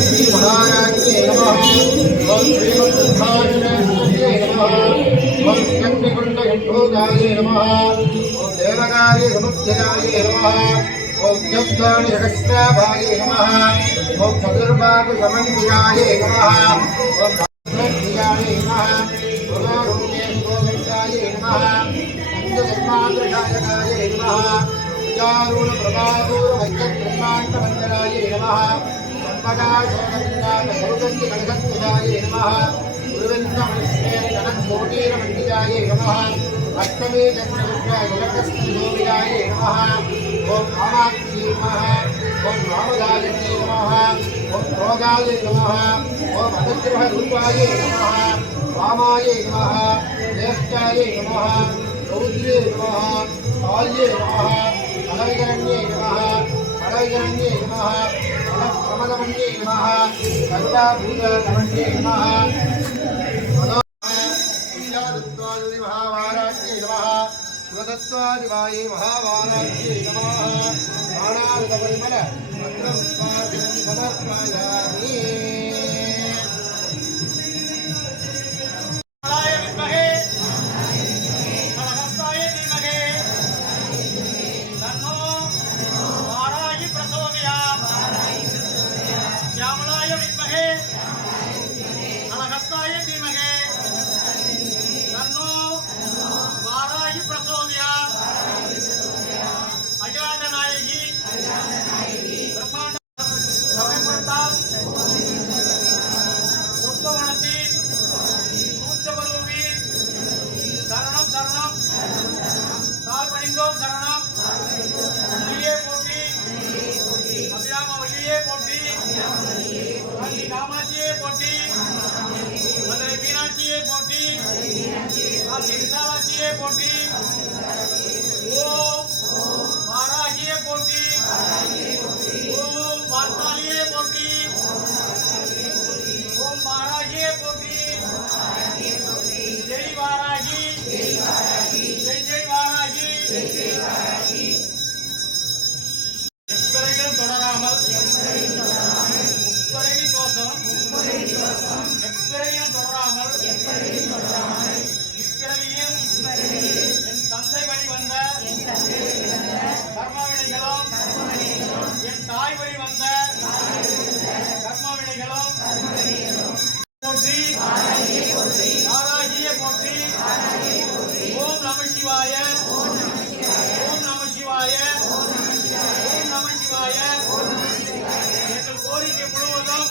श्री महाराज्य नमः ओम श्रीमद्धारणाय नमः ओम स्कंदकुंडयोगाय नमः ओम देवगाय समुद्राय नमः ओम जब्दाय जगस्ताभाय नमः ओम चतुर्भाग समन्वयाय नमः ओम भद्रयाय नमः गुणारुण्य सुगोविंदाय नमः अंगदत्माग्रहायकाय नमः प्रजारूण प्रभासूर वैद्य ब्रह्मांड मंडलाय नमः। संपदा सोमनाथ सौगन्धि कलशत्वजाय नमः गुरुविन्द मनुष्ये जनक कोटीर मंडिताय नमः अष्टमे चन्द्रविश्व जलकस्थिलोविदाय नमः ओम कामाक्षी नमः ओम रामदायिने नमः ओम रोगाय नमः ओम अनुग्रह रूपाय नमः वामाय नमः ज्येष्ठाय नमः रौद्रे नमः काल्ये नमः अलविकरण्ये नमः अलविकरण्ये नमः కమన్యే నమ సర్వాభూత కమన్యే నమ శిలాదత్వాది మహావారాజ్యే నమ మహావారాజ్యే నమ ప్రాణాదపరిమళ భద్రస్వాది సమర్పయామి அபிராம வள்ளியே போற்றி காஞ்சி காமாட்சியே போற்றி மதுரை மீனாட்சியே போற்றி காசி விசாலாட்சியே வாராகியே போற்றி ஓம் வாராகியே போற்றி ஓம் எப்பிறவியும் தொடராமல் இப்பிறவியும் என் தந்தை வழி வந்த கர்மவினைகளும் என் தாய் வழி வந்த கர்மவினைகளும் போற்றி ஆராகிய போற்றி ஓம் நம சிவாய ஓம் நம சிவாய ஓம் நம சிவாய. எங்கள் கோரிக்கை முழுவதும்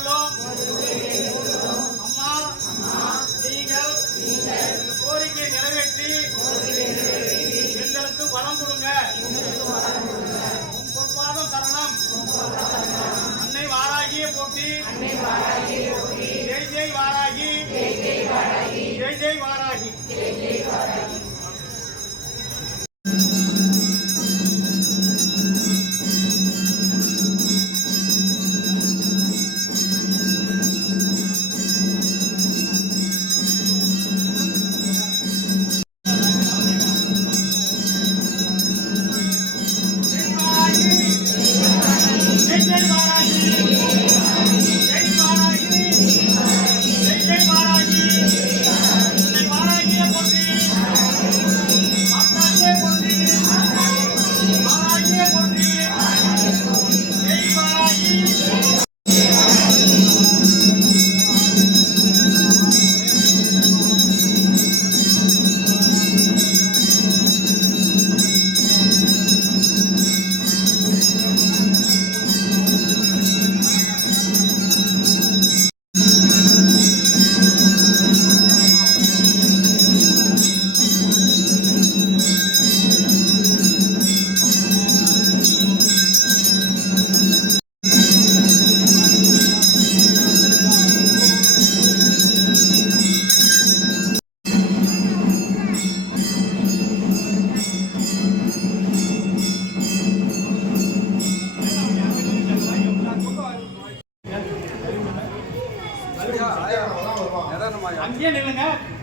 கோரிக்கையை அம்மா நீங்கள் கோரிக்கை நிறைவேற்றி எங்களுக்கு வரம் கொடுங்க. உம் பொற்பாதம் சரணம். அன்னை வாராகியே போட்டி ஜெய் ஜெய் வாராகி. ஜெய் ஜெய் வாராகி.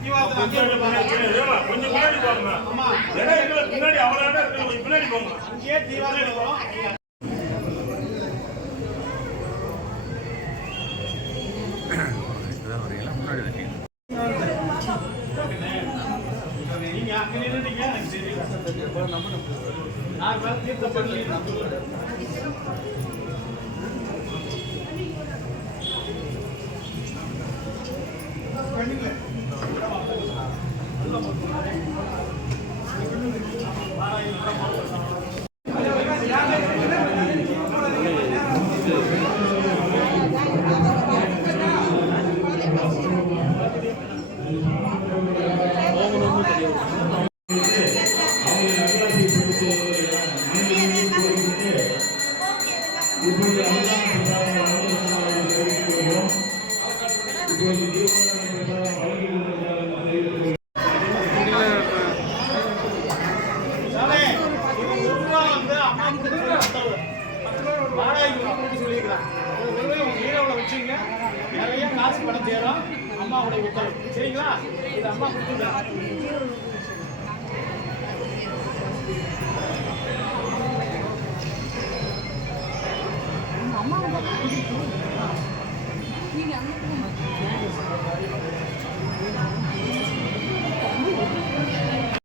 கொஞ்சம் முன்னாடி பின்னாடி இருக்கு பின்னாடி போங்க அங்கேயே தீவாரம் நிற்கிறோம் நீங்க はい。妈妈，我不会读。你两个不会读。